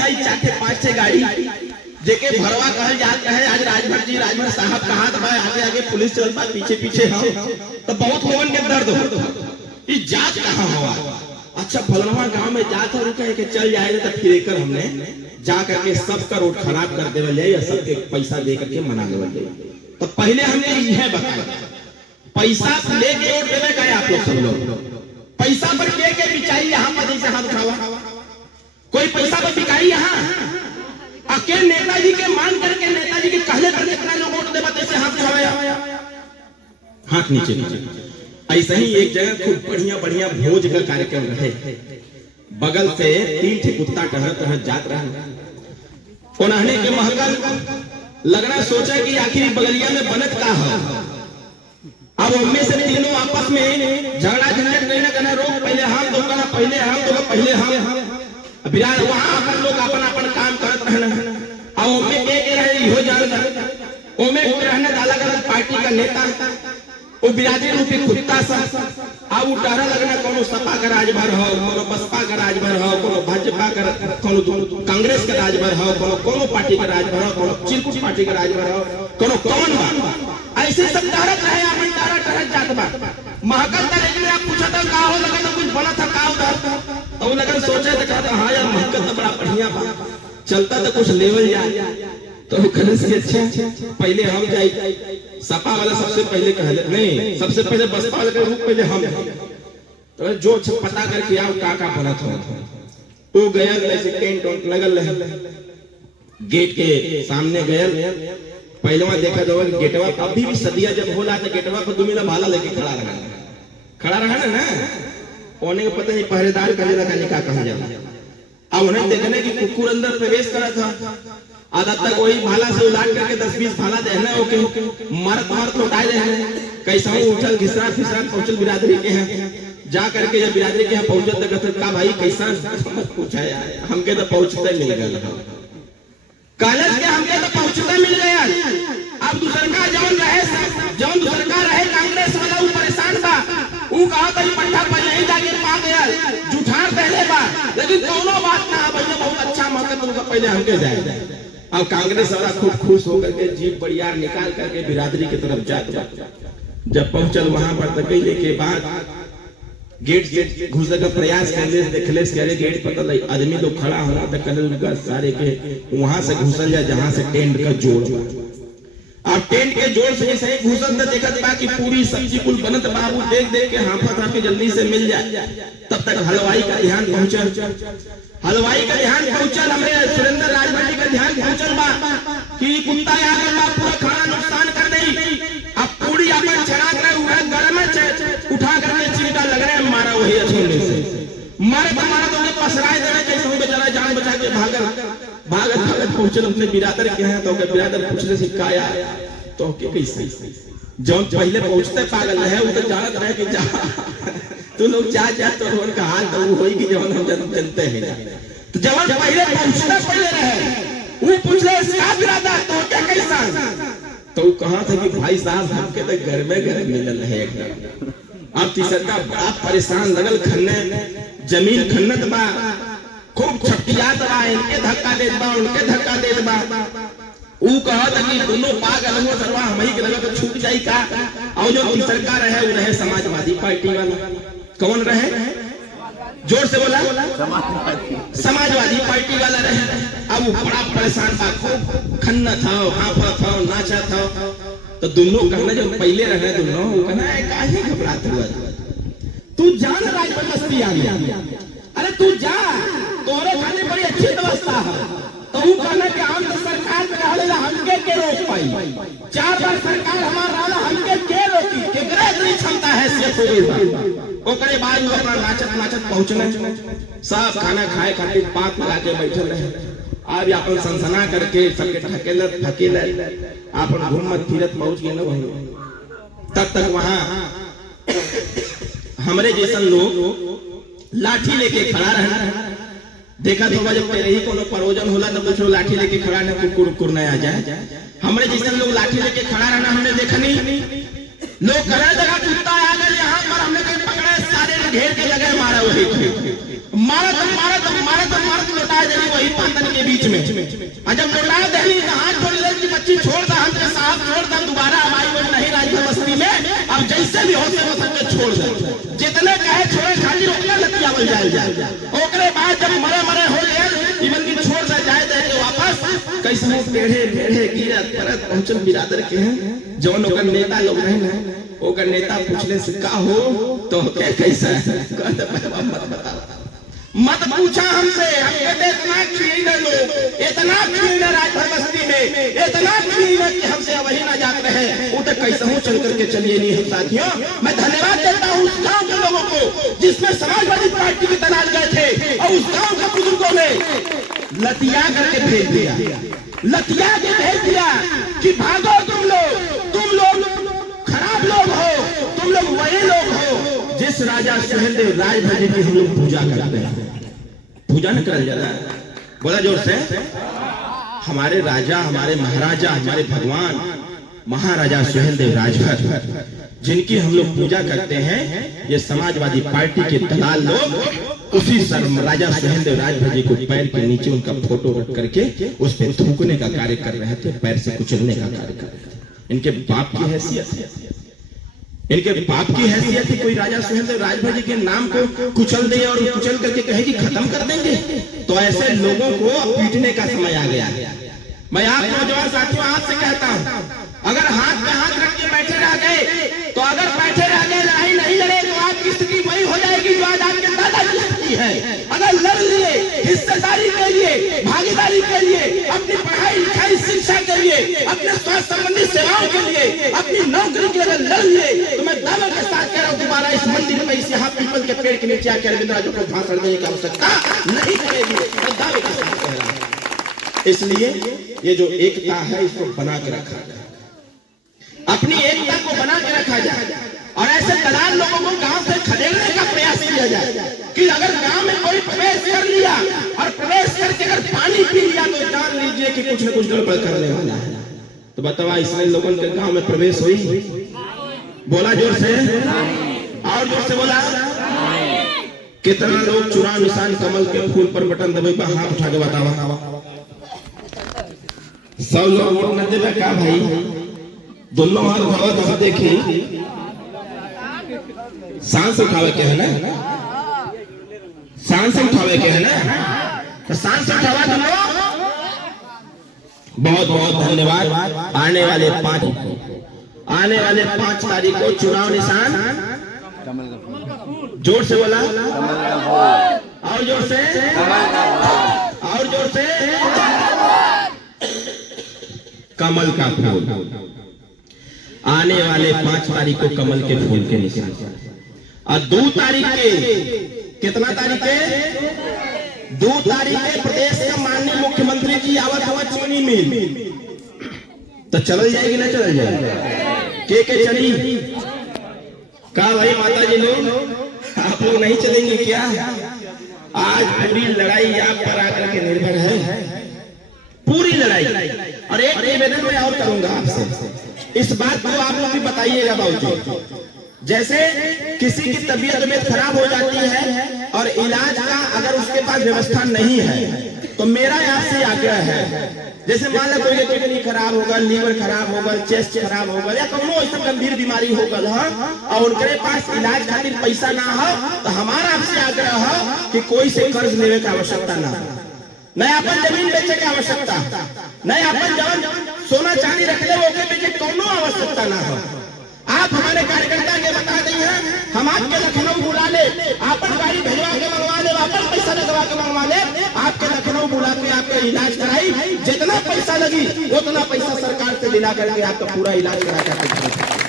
है 4-5 गाड़ी जेके भरवा कहल जात है। आज राजभर जी राजभर साहब कहा बा आगे आगे पुलिस चल बा पीछे पीछे हम तो बहुत लोगन के दर्द हो ई जात कहां हुआ। अच्छा फलनवा गांव में जात है रुके के चल जाए तो फिर एकर हमने जा करके सबका रोड खराब कर देवल जाए या सबके पैसा दे करके मना देवल जाए। तो पहले हमने यह बताया पैसा लेके वोट देवे का आप लोग सब लोग पैसा पर लेके बिचाई यहाँ पर जैसे हाथ उठावा कोई पैसा पर बिकाई यहाँ अकेले नेताजी के मान करके नेताजी के कहले पर कितना लोग वोट देवा जैसे हाथ उठाया हाथ नीचे नीचे। ऐसा ही एक जगह खूब बढ़िया बढ़िया भोज का कार्यक्रम रहे। बगल से 3 ठे कुत्ता टहर जात रहे। उन्होंने के महकल लगना सोचा कि आखिर बगलिया में बनत का है। अब उनमें से तीनों आपस में झगड़ा झंझट करना करना रोक पहले हम तो करना पहले हम तो पहले हम बिराज वहां पर लोग अपन अपन काम करत रहना। और उनमें एक रहे हो जाना उनमें रहने अलग अलग पार्टी का नेता वो बिरादरी रूपी कुत्ता सा अब उठारा लगना कोनो सपा का राजभर हो कोनो बसपा का राजभर हो कोनो भाजपा का कोनो कांग्रेस का राजभर हो कोनो पार्टी का राजभर हो कोनो चिरकुट पार्टी का राजभर हो कोनो कौन ऐसे सब डरत रहे अपन डरत जात बा। महकल तक में आप पूछा था का हो लगा तो कुछ बना था का उधर तो लगन सोचा था कहता हां यार महकल तो बड़ा बढ़िया बा चलता तो कुछ लेवल जाए तो कलश के अच्छा पहले हम जाए सपा वाला सबसे पहले कहले नहीं सबसे पहले बसपा वाले के रूप पहले हम तो जो पता करके आओ का बना था वो गया ऐसे टेंट टोंट लगल रहे गेट के सामने गया पहले वहां देखा जो गेटवा अभी भी सदिया जब होला तो गेटवा पर 2 महीना भाला लेके खड़ा रहा ना ओने के पता नहीं पहरेदार करे लगा निकाह कहा जाला। अब उन्हें देखने की कुकुर अंदर प्रवेश करा था आधा तक वही भाला से उलाट करके 10-20 भाला देना ओके मरत लौटाए देना कैसा उछल घिसरा फिसरा पहुंचल बिरादरी के हैं जा करके जब बिरादरी के यहाँ पहुंचल तक का भाई कैसा पूछा हमके तो पहुंचते मिल गया कॉलेज के हमके तो पहुंचते मिल गया। अब दूसरका जौन दूसरका रहे कांग्रेस वाला वो परेशान बा वो कहा था पट्टा पर नहीं जाके पा गया जुठार पहले बा लेकिन कोनो बात ना भैया बहुत अच्छा मौका तुमका पहले हमके जाए। अब कांग्रेस वाला खूब खुश होकर के जीप बढ़िया निकाल करके बिरादरी की तरफ जाता जब पहुंचल वहां पर तकैले के बाद गेट से घुसने का प्रयास करले देखले करे गेट पर तो आदमी लोग खड़ा होला तो कल उनका सारे के वहां से घुसल जा जहां से टेंट का जोड़ अब टेंट के जोड़ से जैसे घुसल तो देखत बा कि पूरी सब्जी कुल बनत बाबू देख देख के हाफत हाफे जल्दी से मिल जाए। तब तक हलवाई का ध्यान पहुंचल हमरे सुरेंद्र राजवाड़ी का ध्यान पहुंचल बा कि कुत्ता आ गया बा पूरा खाना नुकसान कर देई। अब पूरी अपन चढ़ा कर गरम उठा करके चिमटा लग रहा है मारा वही अछोले से मारे तो उन्हें पसराए देना कैसे बेचारा जान बचा के भागत पहुंचल अपने बिरादर के हैं तो बिरादर पूछने से का यार तो कैसे जब पहले पहुंचते पागल है वो तो जानत रहे कि जा तू लोग जा तो उनका हाल तो होई कि जब हम जनते हैं तो जब पहले पहुंचते पहले रहे वो पूछले इसका बिरादर तो क्या कैसा तो कहा था कि भाई साहब हमके तो घर में मिलल है एकदम। अब तीसरा बड़ा परेशान लगल खन्ने जमीन खन्नत बा खूब छटियात बा इनके धक्का देत बा उनके धक्का देत बा ऊ कहत कि दोनों पागल हो सरवा हमही के लगा तो छूट जाई का। और जो तीसरा रहे वो रहे समाजवादी पार्टी वाला कौन रहे जोर से बोला समाजवादी पार्टी वाला रहे। अब वो बड़ा परेशान था खूब खन्ना था हाफा था नाचा था तो दोनों कहना जो पहले रहे दोनों वो कहना काहे घबरात हुआ तू जान राजबस्ती आ गया अरे तू जा तोरे खाने बड़ी अच्छी व्यवस्था है तो वो कहना कि हम तो सरकार में रहले हमके के रोक पाई 4 बार सरकार हमार रहला हमके के रोकी केकरा इतनी क्षमता है से कोई ओकरे बाद वो अपना नाचत पहुंचने सब खाना खाए खातिर पात लगा के बैठे रहे। अब अपन सनसना करके सबके थकेले अपन घूमत फिरत पहुंच गए ना तब तक वहां हमरे जैसन लोग लाठी लेके खड़ा रहे देखा तो जब पहले ही कोनो परोजन होला तो कुछ लाठी लेके खड़ा न कुकुर न आ जाए हमरे जैसे लोग लाठी लेके खड़ा रहना हमने देखा नहीं लोग कहने लगा कुत्ता आ गया यहाँ पर हमने कहीं पकड़ा सारे घेर के लगे मारा वही मारत लौटा देनी वही पातन के बीच में। और जब लौटा देनी हाथ छोड़ ले कि बच्ची छोड़ दा, हमके साहब छोड़ दा, दोबारा हमारी वो नहीं राजभर बस्ती में, अब जैसे भी हो सके छोड़ दे, जितने कहे छोड़े खाली ओकरे लतिया बन जाए। ओकरे बाद जब मरे हो गया इवन की छोड़ दे जाए दे के वापस कैसे टेढ़े गिरत परत पहुंचल बिरादर के हैं जौन ओकर नेता लोग रहे ना, ओकर नेता पूछले से का हो तो कैसा है, मत पूछा हमसे, हम कहते इतना खीन है लोग, इतना खीन है राजभर बस्ती में, इतना खीन है कि हमसे वही ना जाते हैं। वो तो कैसे हो चल करके चलिए नहीं हम साथियों। मैं धन्यवाद देता हूँ उस गांव के लोगों को जिसमें समाजवादी पार्टी के तनाज गए थे और उस गांव के बुजुर्गों ने लतिया करके भेज दिया, लतिया के भेज दिया कि भागो तुम लोग खराब लोग हो, तुम लोग वही लोग हो जिस राजा सुहेलदेव राजभर जी की हम लोग पूजा करते हैं। पूजा न कर जाता, बोला जोर से, हमारे राजा, हमारे महाराजा, हमारे भगवान महाराजा सुहेलदेव राजभर जिनकी हम लोग पूजा करते हैं, ये समाजवादी पार्टी के दलाल लोग उसी राजा सुहेलदेव राजभर जी को पैर के नीचे उनका फोटो रख करके उस पर थूकने का कार्य कर रहे थे, पैर से कुचलने का कार्य कर रहे थे। इनके बाप की हैसियत, इनके बाप की हैसियत थी कोई राजा सुहेलदेव राजभर जी के नाम को कुचल दे और कुचल करके कहे कि खत्म कर देंगे, तो ऐसे लोगों को पीटने का समय आ गया। मैं आप नौजवान साथियों हाथ से कहता हूं, अगर हाथ पे हाथ रख के बैठे रह गए तो अगर बैठे रह गए लड़ाई नहीं लड़े तो आपकी स्थिति वही हो जाएगी जो आज आपके दादा की स्थिति है। अगर लड़ लिए हिस्सेदारी के लिए, भागीदारी के लिए, अपनी पढ़ाई लिखाई शिक्षा के लिए, अपने स्वास्थ्य संबंधी सेवाओं के लिए, अपनी नौकरी के लिए लड़ लिए तो मैं दावे के साथ कह रहा हूँ दोबारा इस मंदिर में इस यहाँ पीपल के पेड़ के नीचे आकर अरविंद राजू को भाषण देने की आवश्यकता नहीं पड़ेगी, मैं दावे के साथ कह रहा हूँ। इसलिए ये जो एकता है इसको बना के रखा जाए, अपनी एकता को बना के रखा जाए और ऐसे दलाल लोगों को गांव से खदेड़ने का प्रयास किया जाए कि अगर गांव में कोई प्रवेश कर लिया और प्रवेश करके अगर पानी पी लिया तो जान लीजिए कि कुछ न कुछ गड़बड़ करने वाला है। तो बताओ इसमें लोगों के गांव में प्रवेश हुई? बोला जोर से, और जोर से बोला। कितना लोग चुनाव निशान कमल के फूल पर बटन दबाई पर हाथ उठा के बतावा, सब लोग वोट न देवे का भाई? दोनों हाथ भगवत से देखी, सांस उठावे के है ना, सांस उठावे के है ना, तो सांस उठावा दोनों। बहुत बहुत धन्यवाद। आने वाले 5 तारीख को चुनाव निशान, जोर से बोला, और जोर से, और जोर से, कमल का फूल। आने वाले 5 तारीख को कमल के फूल के निशान, और 2 तारीख के, कितना तारीख है? 2 तारीख के प्रदेश का माननीय मुख्यमंत्री जी आवत हवा चीनी मिल, तो चल जाएगी ना चल जाएगी? के चली का भाई माता जी लोग, आप लोग नहीं चलेंगे क्या? आज पूरी लड़ाई आप पर आकर के निर्भर है, पूरी लड़ाई। और एक निवेदन मैं और करूंगा आपसे, इस बात को आप लोग भी बताइएगा बाबूजी, जैसे किसी की तबीयत खराब हो जाती है और इलाज का अगर उसके पास व्यवस्था नहीं है तो मेरा आपसे आग्रह है, जैसे मान लो कोई किडनी खराब होगा, लीवर खराब होगा, चेस्ट खराब होगा या कोनो ऐसा गंभीर बीमारी होगा और उनके पास इलाज खातिर पैसा ना हो तो हमारा आपसे आग्रह है कि कोई से कर्ज लेने की आवश्यकता ना हो, न अपन जमीन बेचे की आवश्यकता, न अपन जवन सोना चांदी रख ले वो बेचे कोनो आवश्यकता ना हो। आप हमारे कार्यकर्ता के बता दी है, हम आपके लखनऊ बुला ले, आपन गाड़ी भेजवा के मंगवा ले, वापस पैसा लगवा के मंगवा ले, आपके लखनऊ बुला के आपका इलाज कराई, जितना पैसा लगी उतना पैसा सरकार से दिला करके आपका पूरा इलाज करा करके